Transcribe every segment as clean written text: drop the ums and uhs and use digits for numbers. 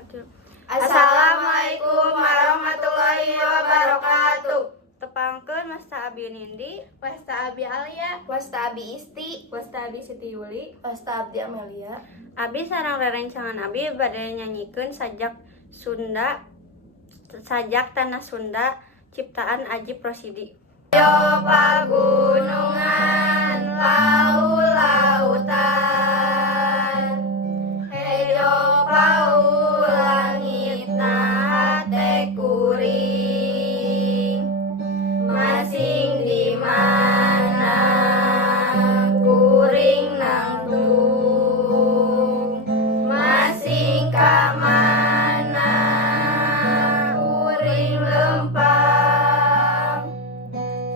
Assalamualaikum warahmatullahi wabarakatuh. Tepangkeun Wasta Abi Nindi, Wasta Abi Alia, Wasta Abi Isti, Wasta Abi Siti Yuli, Wasta Abdi Amelia. Abi sareng rerencangan Abi bade nyanyikeun sajak Tanah Sunda ciptaan Ajip Rosidi. Yo pagunungan laut-lautan, hejo paul langitna hate kuring, masing di mana kuring nangtung, masing ka mana kuring lempang,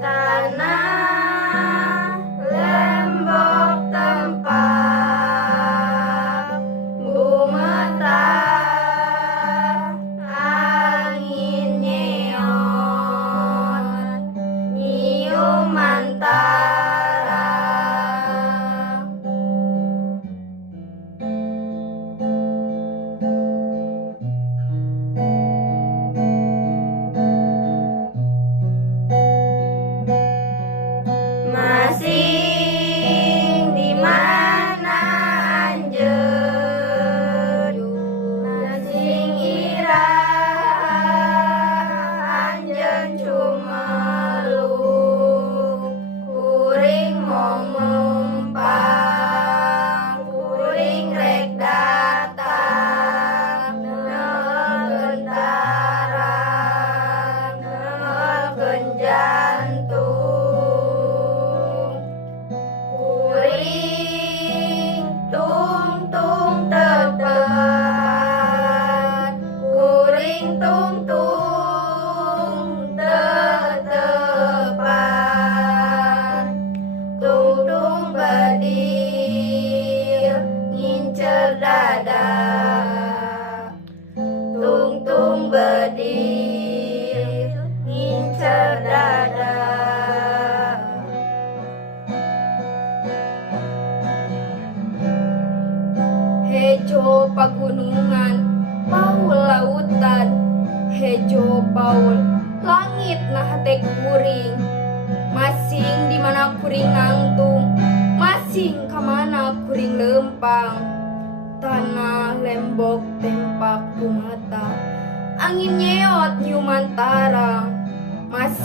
tanah lembok tempat bumetah angin nyeon nyium antara. Masing di mana anjeun, masing irah anjeun cumeluk, kuring mong mempang, kuring rek datang, neulkeun tarang, neulkeun jantung. Kuring tung-tung tetepan, kuring tung-tung tetepan, tung-tung bedil ngincer dada, tung-tung bedil ngincer dada. Hejo pagunungan, paul lautan, hejo paul langit nah hate kuring, masing di mana kuring nangtung, masing ka mana kuring lempang, tanah lembok tempak bumata, angin nyeot nyium antara, masing